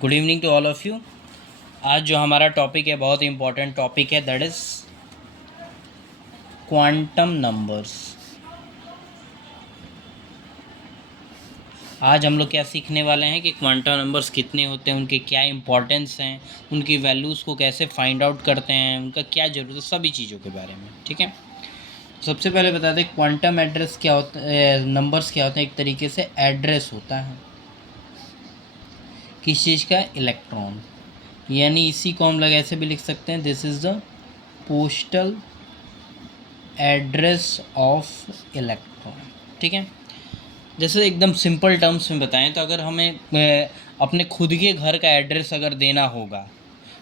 Good evening to all of you. आज जो हमारा टॉपिक है बहुत ही इम्पोर्टेंट टॉपिक है, दैट इज़ क्वांटम नंबर्स। आज हम लोग क्या सीखने वाले हैं कि क्वांटम नंबर्स कितने होते हैं, उनके क्या इंपॉर्टेंस हैं, उनकी वैल्यूज़ को कैसे फाइंड आउट करते हैं, उनका क्या ज़रूरत है, सभी चीज़ों के बारे में। ठीक है, सबसे पहले बता दें क्वांटम एड्रेस क्या होता है। नंबर्स क्या होते हैं? एक तरीके से एड्रेस होता है किस चीज़ का? इलेक्ट्रॉन। यानी इसी को हम लोग ऐसे भी लिख सकते हैं, this is the postal address of electron. ठीक है, जैसे एकदम सिंपल टर्म्स में बताएं तो अगर हमें अपने खुद के घर का एड्रेस अगर देना होगा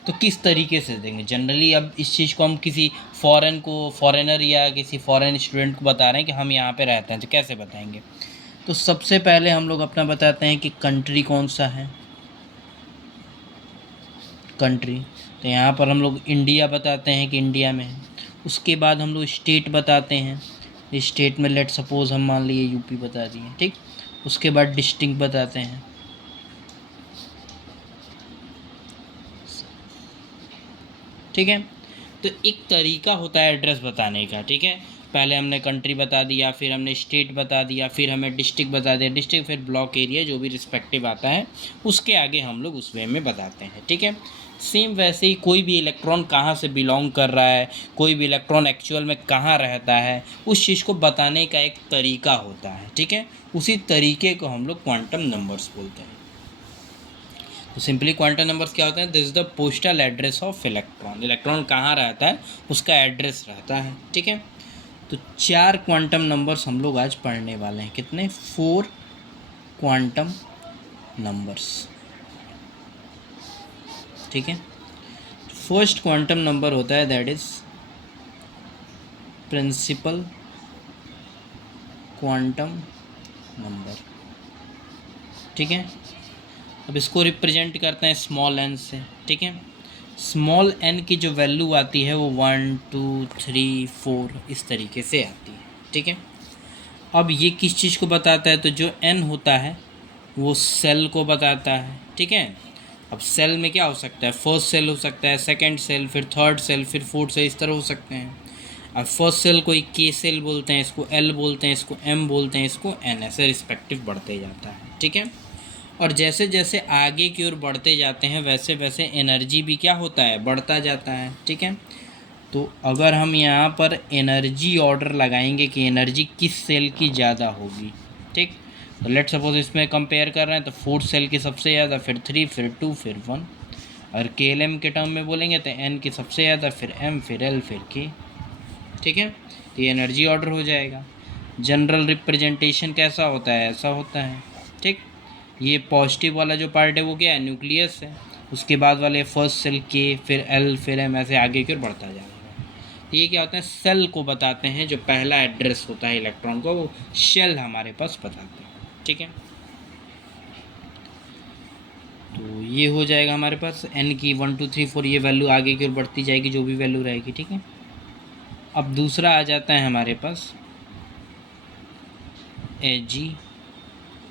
तो किस तरीके से देंगे? जनरली अब इस चीज़ को हम किसी फॉरेनर या किसी फॉरेन स्टूडेंट को बता रहे हैं कि हम यहाँ पे रहते हैं, तो कैसे बताएंगे? तो सबसे पहले हम लोग अपना बताते हैं कि कंट्री कौन सा है, कंट्री। तो यहाँ पर हम लोग इंडिया बताते हैं कि इंडिया में है। उसके बाद हम लोग स्टेट बताते हैं, स्टेट में लेट सपोज हम मान लिए यूपी बता दिए। ठीक, उसके बाद डिस्ट्रिक्ट बताते हैं। ठीक है, तो एक तरीका होता है एड्रेस बताने का। ठीक है, पहले हमने कंट्री बता दिया, फिर हमने स्टेट बता दिया, फिर हमें डिस्ट्रिक्ट बता दिया, डिस्ट्रिक्ट फिर ब्लॉक एरिया जो भी रिस्पेक्टिव आता है उसके आगे हम लोग उस वे में बताते हैं। ठीक है, सेम वैसे ही कोई भी इलेक्ट्रॉन कहाँ से बिलोंग कर रहा है, कोई भी इलेक्ट्रॉन एक्चुअल में कहाँ रहता है, उस चीज़ को बताने का एक तरीका होता है। ठीक है, उसी तरीके को हम लोग क्वांटम नंबर्स बोलते हैं। तो सिंपली क्वांटम नंबर्स क्या होते हैं? This is the postal address of electron. Electron कहाँ रहता है उसका एड्रेस रहता है। ठीक है, तो 4 क्वांटम नंबर्स हम लोग आज पढ़ने वाले हैं। कितने? 4 क्वांटम नंबर्स। ठीक है, फर्स्ट क्वांटम नंबर होता है that is principal quantum number. ठीक है, अब इसको रिप्रेजेंट करते हैं स्मॉल एन से। ठीक है, स्मॉल एन की जो वैल्यू आती है वो 1 2 3 4 इस तरीके से आती है। ठीक है, अब ये किस चीज़ को बताता है? तो जो एन होता है वो सेल को बताता है। ठीक है, अब सेल में क्या हो सकता है? फर्स्ट सेल हो सकता है, सेकंड सेल, फिर थर्ड सेल, फिर फोर्थ सेल, इस तरह हो सकते हैं। अब फर्स्ट सेल को के सेल बोलते हैं, इसको एल बोलते हैं, इसको एम बोलते हैं, इसको एन, ऐसे रिस्पेक्टिव बढ़ते जाता है। ठीक है, और जैसे जैसे आगे की ओर बढ़ते जाते हैं वैसे वैसे एनर्जी भी क्या होता है? बढ़ता जाता है। ठीक है, तो अगर हम यहाँ पर एनर्जी ऑर्डर लगाएंगे कि एनर्जी किस सेल की ज़्यादा होगी। ठीक, तो लेट सपोज इसमें कंपेयर कर रहे हैं तो फोर्थ सेल की सबसे ज़्यादा, फिर 3, फिर 2, फिर 1। और के एल एम के टर्म में बोलेंगे तो एन की सबसे ज़्यादा, फिर एम, फिर एल, फिर के। ठीक है, तो ये एनर्जी ऑर्डर हो जाएगा। जनरल रिप्रेजेंटेशन कैसा होता है? ऐसा होता है। ठीक, ये पॉजिटिव वाला जो पार्ट है वो क्या है? न्यूक्लियस है। उसके बाद वाले फर्स्ट सेल के, फिर एल, फिर एम, ऐसे आगे की ओर बढ़ता जाएगा। ये क्या होता है? सेल को बताते हैं। जो पहला एड्रेस होता है इलेक्ट्रॉन को वो शेल हमारे पास बताते हैं। ठीक है, तो ये हो जाएगा हमारे पास एन की 1 2 3 4, ये वैल्यू आगे की ओर बढ़ती जाएगी जो भी वैल्यू रहेगी। ठीक है, अब दूसरा आ जाता है हमारे पास azimuthal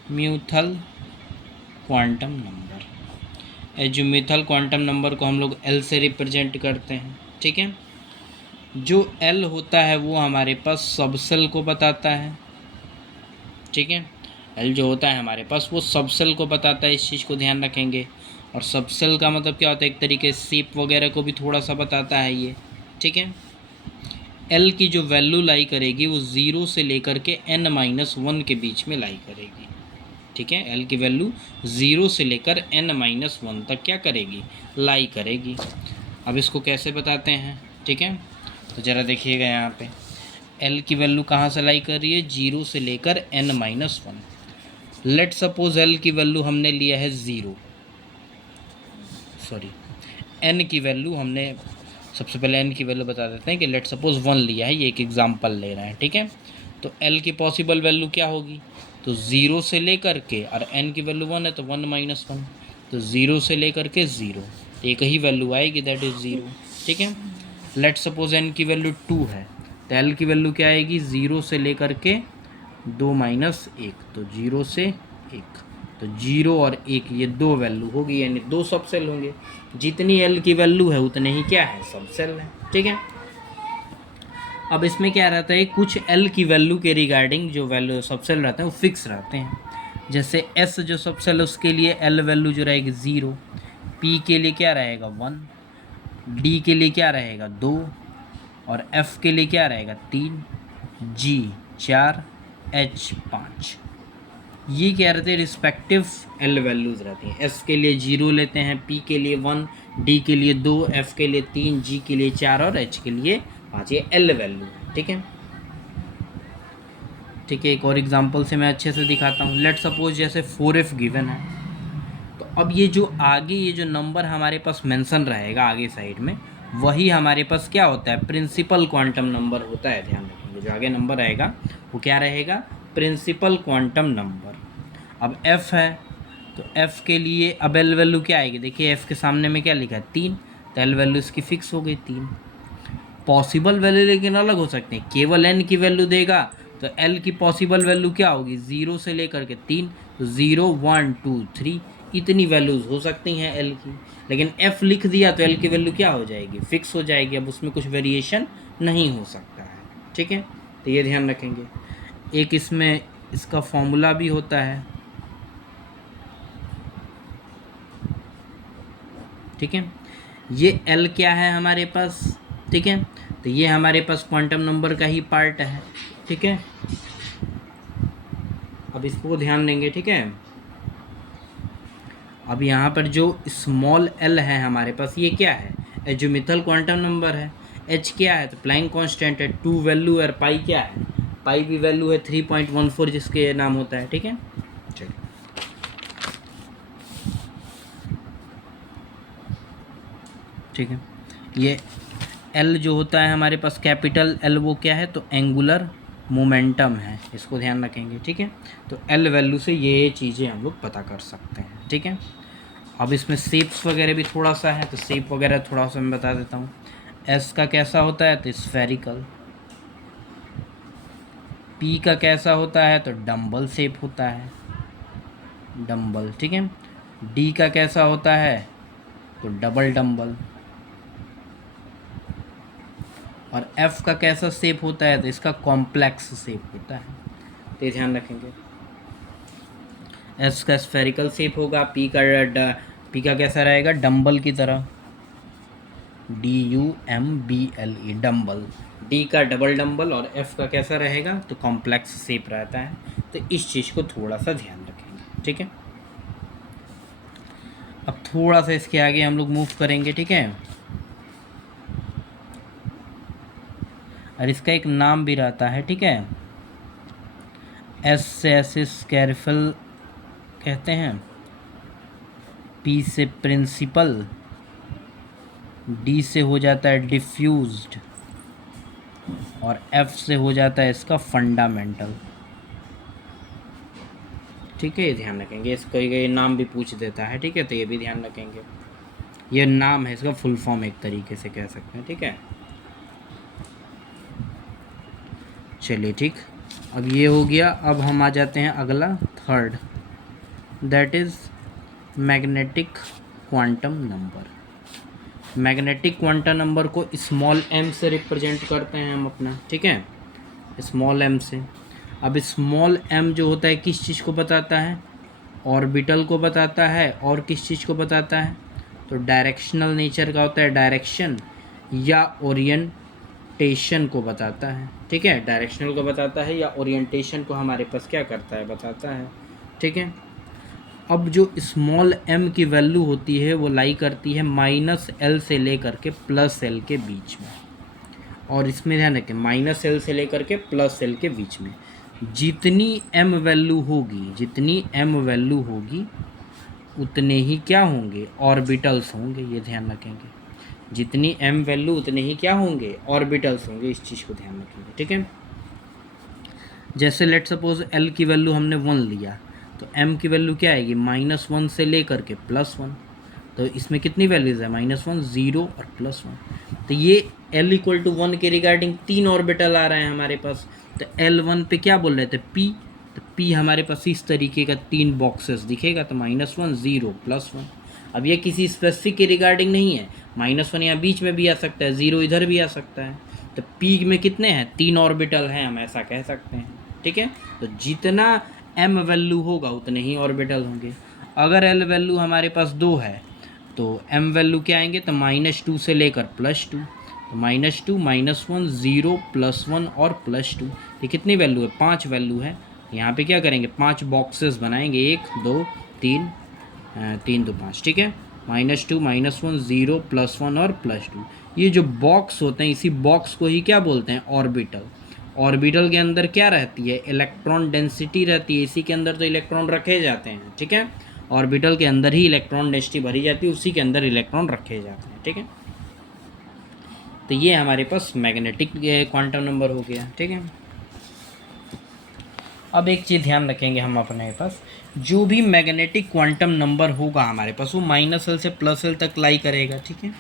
quantum number. Azimuthal quantum number को हम लोग एल से रिप्रेजेंट करते हैं। ठीक है, जो एल होता है वो हमारे पास सबसेल को बताता है। ठीक है, एल जो होता है हमारे पास वो सबसेल को बताता है, इस चीज़ को ध्यान रखेंगे। और सबसेल का मतलब क्या होता है? एक तरीके से शेप वगैरह को भी थोड़ा सा बताता है ये। ठीक है, एल की जो वैल्यू लाई करेगी वो 0 से लेकर के n-1 के बीच में लाई करेगी। ठीक है, एल की वैल्यू 0 से लेकर n-1 तक क्या करेगी? लाई करेगी। अब इसको कैसे बताते हैं? ठीक है, तो ज़रा देखिएगा यहाँ पे एल की वैल्यू कहाँ से लाई कर रही है? 0 से लेकर n-1। लेट सपोज एल की वैल्यू हमने लिया है 0, सॉरी एन की वैल्यू हमने, सबसे पहले एन की वैल्यू बता देते हैं कि लेट सपोज 1 लिया है, ये एक एग्जांपल ले रहे हैं। ठीक है, तो एल की पॉसिबल वैल्यू क्या होगी? तो 0 से लेकर के, और एन की वैल्यू 1 है तो 1-1, तो 0 से लेकर के 0, एक ही वैल्यू आएगी दैट इज़ 0। ठीक है, लेट सपोज एन की वैल्यू 2 है तो एल की वैल्यू क्या आएगी? 0 से लेकर के 2-1, तो 0 से 1, तो 0 और 1 ये 2 वैल्यू होगी, यानी 2 सब सेल होंगे। जितनी एल की वैल्यू है उतने ही क्या है, सब सेल है। ठीक है, अब इसमें क्या रहता है, कुछ एल की वैल्यू के रिगार्डिंग जो वैल्यू सब सेल रहते हैं वो फिक्स रहते हैं। जैसे एस जो सब सेल है उसके लिए एल वैल्यू जो रहेगी 0, पी के लिए क्या रहेगा 1, डी के लिए क्या रहेगा 2, और एफ के लिए क्या रहेगा 3, जी 4, एच 5। ये क्या रहते हैं, रिस्पेक्टिव एल वैल्यूज रहती हैं। एस के लिए 0 लेते हैं, पी के लिए 1, डी के लिए 2, एफ के लिए 3, जी के लिए 4 और एच के लिए 5। ये एल वैल्यू है। ठीक है, ठीक है, एक और एग्जांपल से मैं अच्छे से दिखाता हूँ। लेट सपोज जैसे 4f गिवन है, तो अब ये जो आगे ये जो नंबर हमारे पास मेंशन रहेगा आगे साइड में, वही हमारे पास क्या होता है, प्रिंसिपल क्वांटम नंबर होता है। ध्यान रखेंगे, जो आगे नंबर आएगा वो क्या रहेगा, प्रिंसिपल क्वांटम नंबर। अब f है, तो f के लिए अब एल वैल्यू क्या आएगी, देखिए f के सामने में क्या लिखा है 3, तो एल वैल्यू इसकी फिक्स हो गई 3। पॉसिबल वैल्यू लेकिन अलग हो सकते हैं, केवल n की वैल्यू देगा तो l की पॉसिबल वैल्यू क्या होगी, 0 से लेकर के 3, तो 0 1 2 3 इतनी वैल्यूज़ हो सकती हैं l की। लेकिन f लिख दिया तो l की वैल्यू क्या हो जाएगी, फिक्स हो जाएगी, अब उसमें कुछ वेरिएशन नहीं हो सकता है। ठीक है, तो ये ध्यान रखेंगे। एक इसमें इसका फॉर्मूला भी होता है। ठीक है, ये l क्या है हमारे पास, ठीक है, तो ये हमारे पास क्वांटम नंबर का ही पार्ट है। ठीक है, अब इसको ध्यान देंगे। ठीक है, अब यहाँ पर जो स्मॉल l है हमारे पास, ये क्या है, एजुमिथल क्वांटम नंबर है। h क्या है, तो प्लैंक कांस्टेंट है, 2 वैल्यू है, पाई क्या है, पाई भी वैल्यू है 3.14 जिसके नाम होता है। ठीक है, चलिए ठीक है, ये L जो होता है हमारे पास कैपिटल L, वो क्या है, तो एंगुलर मोमेंटम है, इसको ध्यान रखेंगे। ठीक है, तो L वैल्यू से ये चीज़ें हम लोग पता कर सकते हैं। ठीक है, अब इसमें शेप्स वगैरह भी थोड़ा सा है, तो शेप वगैरह थोड़ा सा मैं बता देता हूँ। S का कैसा होता है, तो स्फेरिकल। P का कैसा होता है, तो डम्बल शेप होता है, डम्बल। ठीक है, D का कैसा होता है, तो डबल डम्बल। और F का कैसा शेप होता है, तो इसका कॉम्प्लेक्स शेप होता है, तो ध्यान रखेंगे। S का स्फेरिकल शेप होगा, P का कैसा रहेगा, डम्बल की तरह, DUMBLE डम्बल। D का डबल डम्बल, और F का कैसा रहेगा, तो कॉम्प्लेक्स शेप रहता है। तो इस चीज़ को थोड़ा सा ध्यान रखेंगे। ठीक है, अब थोड़ा सा इसके आगे हम लोग मूव करेंगे। ठीक है, और इसका एक नाम भी रहता है। ठीक है, S से एसिस कैरिफल कहते हैं, P से प्रिंसिपल, D से हो जाता है डिफ्यूज्ड, और F से हो जाता है इसका फंडामेंटल। ठीक है, ये ध्यान रखेंगे, इसको ये नाम भी पूछ देता है। ठीक है, तो ये भी ध्यान रखेंगे, ये नाम है, इसका फुल फॉर्म एक तरीके से कह सकते हैं। ठीक है, चलिए ठीक, अब ये हो गया। अब हम आ जाते हैं अगला, third, that is magnetic quantum number. Magnetic quantum number को स्मॉल m से रिप्रेजेंट करते हैं हम अपना। ठीक है, स्मॉल m से। अब स्मॉल m जो होता है किस चीज़ को बताता है, ऑर्बिटल को बताता है, और किस चीज़ को बताता है, तो डायरेक्शनल नेचर का होता है, डायरेक्शन या ओरिएंटेशन को बताता है। ठीक है, डायरेक्शनल को बताता है या ओरिएंटेशन को हमारे पास क्या करता है, बताता है। ठीक है, अब जो स्मॉल m की वैल्यू होती है वो लाई करती है -L से लेकर के +L के बीच में। और इसमें ध्यान रखें, -L से लेकर के +L के बीच में जितनी m वैल्यू होगी, जितनी m वैल्यू होगी उतने ही क्या होंगे, ऑर्बिटल्स होंगे। ये ध्यान रखेंगे, जितनी m वैल्यू उतने ही क्या होंगे, ऑर्बिटल्स होंगे। इस चीज़ को ध्यान रखेंगे। ठीक है, जैसे लेट सपोज L की वैल्यू हमने 1 लिया, तो m की वैल्यू क्या आएगी, -1 से लेकर के +1। तो इसमें कितनी वैल्यूज़ है, -1, 0 और +1। तो ये L = 1 के रिगार्डिंग 3 ऑर्बिटल आ रहे हैं हमारे पास। तो L1 पे क्या बोल रहे थे, P, तो पी हमारे पास इस तरीके का 3 बॉक्सेस दिखेगा, तो -1 0 +1। अब ये किसी स्पेसिफिक के रिगार्डिंग नहीं है, -1 यहाँ बीच में भी आ सकता है, 0 इधर भी आ सकता है। तो पी में कितने हैं, 3 ऑर्बिटल हैं, हम ऐसा कह सकते हैं। ठीक है, तो जितना m वैल्यू होगा उतने ही ऑर्बिटल होंगे। अगर l वैल्यू हमारे पास 2 है तो m वैल्यू क्या आएंगे, तो -2 से लेकर +2, तो -2 -1 0 +1 और +2, ये कितनी वैल्यू है, 5 वैल्यू है। यहाँ पे क्या करेंगे, 5 बॉक्सेस बनाएंगे, 1 2 3 3 2 5। ठीक है, -2 -1 0 +1 और +2, ये जो बॉक्स होते हैं इसी बॉक्स को ही क्या बोलते हैं, ऑर्बिटल। ऑर्बिटल के अंदर क्या रहती है, इलेक्ट्रॉन डेंसिटी रहती है, इसी के अंदर तो इलेक्ट्रॉन रखे जाते हैं। ठीक है, ऑर्बिटल के अंदर ही इलेक्ट्रॉन डेंसिटी भरी जाती है, उसी के अंदर इलेक्ट्रॉन रखे जाते हैं। ठीक है, तो ये हमारे पास मैग्नेटिक क्वांटम नंबर हो गया। ठीक है, अब एक चीज़ ध्यान रखेंगे हम अपने पास, जो भी मैग्नेटिक क्वांटम नंबर होगा हमारे पास वो -L से +L तक लाई करेगा। ठीक है,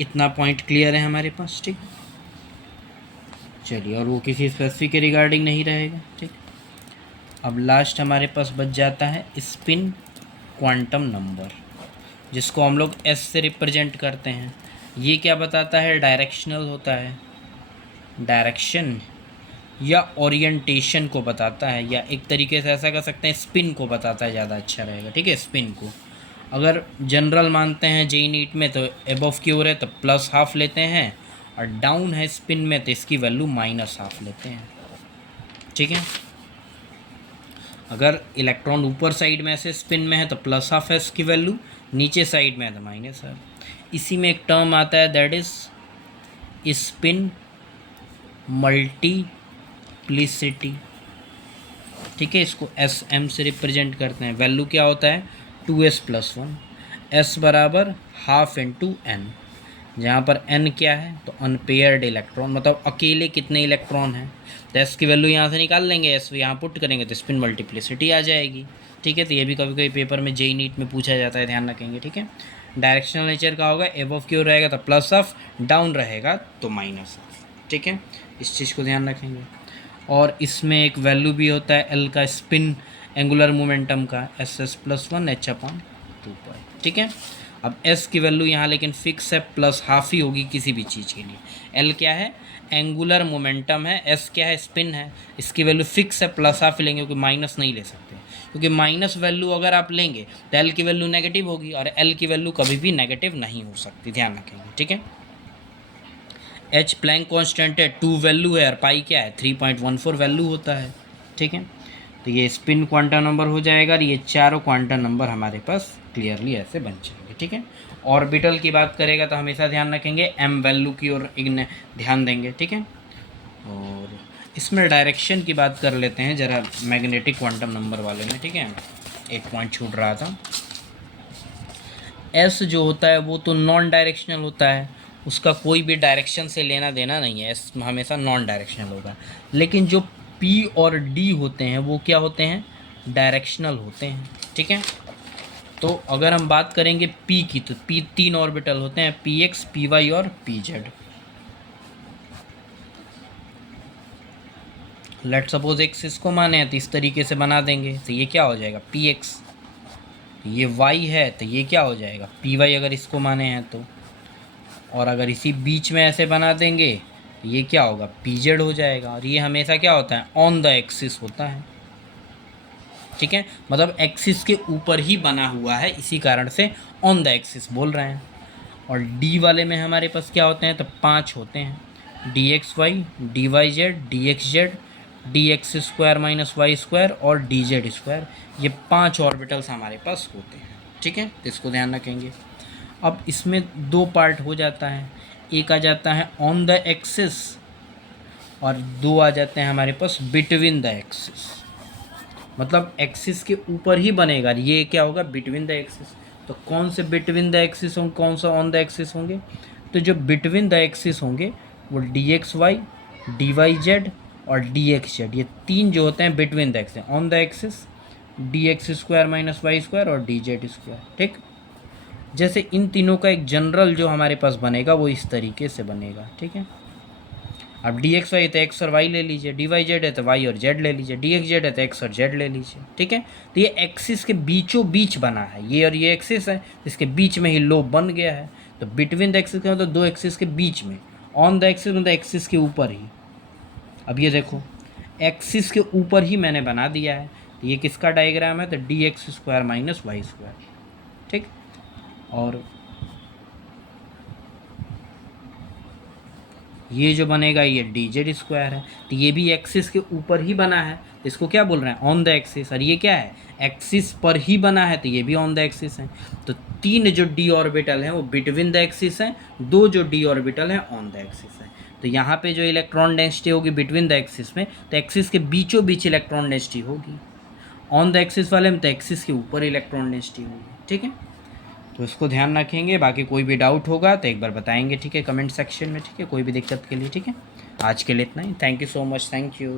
इतना पॉइंट क्लियर है हमारे पास। ठीक, चलिए, और वो किसी स्पेसिफिक के रिगार्डिंग नहीं रहेगा। ठीक, अब लास्ट हमारे पास बच जाता है स्पिन क्वांटम नंबर, जिसको हम लोग S से रिप्रेजेंट करते हैं। ये क्या बताता है, डायरेक्शनल होता है, डायरेक्शन या ओरिएंटेशन को बताता है, या एक तरीके से ऐसा कह सकते हैं स्पिन को बताता है, ज़्यादा अच्छा रहेगा। ठीक है, स्पिन को अगर जनरल मानते हैं जेई नीट में तो एबव की ओर है तो +½ लेते हैं, और डाउन है स्पिन में तो इसकी वैल्यू -½ लेते हैं। ठीक है, अगर इलेक्ट्रॉन ऊपर साइड में ऐसे स्पिन में है तो +½ है इसकी वैल्यू, नीचे साइड में है तो -½ इसी में एक टर्म आता है दैट इज स्पिन मल्टीप्लिसिटी। ठीक है, इसको SM से रिप्रेजेंट करते हैं। वैल्यू क्या होता है, 2s + 1, s बराबर ½ × n, जहाँ पर n क्या है, तो अनपेयर्ड इलेक्ट्रॉन, मतलब अकेले कितने इलेक्ट्रॉन हैं। तो s की वैल्यू यहाँ से निकाल लेंगे, s यहाँ पुट करेंगे तो स्पिन मल्टीप्लिसिटी आ जाएगी। ठीक है, तो ये भी कभी कभी पेपर में जेई नीट में पूछा जाता है, ध्यान रखेंगे। ठीक है, डायरेक्शनल नेचर का होगा, एबव की ओर रहेगा तो +½ डाउन रहेगा तो -½ ठीक है, इस चीज़ को ध्यान रखेंगे। और इसमें एक वैल्यू भी होता है L का, स्पिन एंगुलर मोमेंटम का, SS + 1 h/2π। ठीक है, अब S की वैल्यू यहाँ लेकिन फिक्स है, +½ ही होगी किसी भी चीज़ के लिए। L क्या है, एंगुलर मोमेंटम है, S क्या है, स्पिन है, इसकी वैल्यू फिक्स है, +½ लेंगे क्योंकि माइनस नहीं ले सकते, क्योंकि माइनस वैल्यू अगर आप लेंगे तो L की वैल्यू नेगेटिव होगी, और L की वैल्यू कभी भी नेगेटिव नहीं हो सकती, ध्यान रखेंगे। ठीक है, H प्लैंक कांस्टेंट है, 2 वैल्यू है, और पाई क्या है, 3.14 वैल्यू होता है। ठीक है, तो ये स्पिन क्वांटम नंबर हो जाएगा, और ये चारों क्वांटम नंबर हमारे पास क्लियरली ऐसे बन जाएंगे। ठीक है, ऑर्बिटल की बात करेगा तो हमेशा ध्यान रखेंगे m वैल्यू की ओर ध्यान देंगे। ठीक है, और इसमें डायरेक्शन की बात कर लेते हैं ज़रा मैग्नेटिक क्वांटम नंबर वाले में। ठीक है, एक पॉइंट छूट रहा था, S जो होता है वो तो नॉन डायरेक्शनल होता है, उसका कोई भी डायरेक्शन से लेना देना नहीं है, S हमेशा नॉन डायरेक्शनल होगा। लेकिन जो P और D होते हैं वो क्या होते हैं, डायरेक्शनल होते हैं। ठीक है, तो अगर हम बात करेंगे P की तो P 3 ऑर्बिटल होते हैं, PX PY और PZ। लेट सपोज X इसको माने हैं तो इस तरीके से बना देंगे, तो ये क्या हो जाएगा, PX, ये Y है तो ये क्या हो जाएगा, PY अगर इसको माने हैं तो, और अगर इसी बीच में ऐसे बना देंगे तो ये क्या होगा, PZ हो जाएगा। और ये हमेशा क्या होता है, ऑन द एक्सिस होता है। ठीक है, मतलब एक्सिस के ऊपर ही बना हुआ है, इसी कारण से ऑन द एक्सिस बोल रहे हैं। और D वाले में हमारे पास क्या होते हैं, तो 5 होते हैं, DXY DYZ DXZ DX² - y² और DZ², ये 5 ऑर्बिटल्स हमारे पास होते हैं। ठीक है, तो इसको ध्यान रखेंगे। अब इसमें 2 पार्ट हो जाता है, एक आ जाता है ऑन द एक्सिस, और 2 आ जाते हैं हमारे पास बिटवीन द एक्सिस, मतलब एक्सिस के ऊपर ही बनेगा, ये क्या होगा, बिटवीन द एक्सिस। तो कौन से बिटवीन द एक्सिस होंगे, कौन सा ऑन द एक्सिस होंगे, तो जो बिटवीन द एक्सिस होंगे वो DXY DYZ और DXZ, ये 3 जो होते हैं between the axis, on the axis DX² - y² और DZ²। ठीक, जैसे इन तीनों का एक जनरल जो हमारे पास बनेगा वो इस तरीके से बनेगा। ठीक है, अब डी एक्स वाई तो एक्स और वाई ले लीजिए, डी वाई जेड है तो वाई और जेड ले लीजिए, डी एक्स जेड है तो एक्स और जेड ले लीजिए, ठीक है। तो ये एक्सिस के बीचों बीच बना है, ये और ये एक्सिस है, इसके बीच में ही लोब बन गया है। तो बिटवीन द एक्सिस का मतलब दो एक्सिस के बीच में, ऑन द एक्सिस मतलब एक्सिस के ऊपर ही। अब ये देखो एक्सिस के ऊपर ही मैंने बना दिया है, तो ये किसका डायग्राम है, तो d x square minus y square, ठीक। और ये जो बनेगा ये डी जेड स्क्वायर है, तो ये भी एक्सिस के ऊपर ही बना है, तो इसको क्या बोल रहे हैं, ऑन द एक्सिस। और ये क्या है, एक्सिस पर ही बना है, तो ये भी ऑन द एक्सिस है। तो तीन जो डी ऑर्बिटल हैं वो बिटवीन द एक्सिस हैं, दो जो डी ऑर्बिटल हैं ऑन द एक्सिस है। तो यहाँ पे जो इलेक्ट्रॉन डेंसिटी होगी बिटवीन द एक्सिस में, तो एक्सिस के बीचों बीच इलेक्ट्रॉन डेंसिटी होगी, ऑन द एक्सिस वाले में तो एक्सिस के ऊपर इलेक्ट्रॉन डेंसिटी होगी, ठीक है। तो इसको ध्यान रखेंगे, बाकी कोई भी डाउट होगा तो एक बार बताएंगे, ठीक है, कमेंट सेक्शन में, ठीक है, कोई भी दिक्कत के लिए, ठीक है। आज के लिए इतना ही, thank you so much, thank you.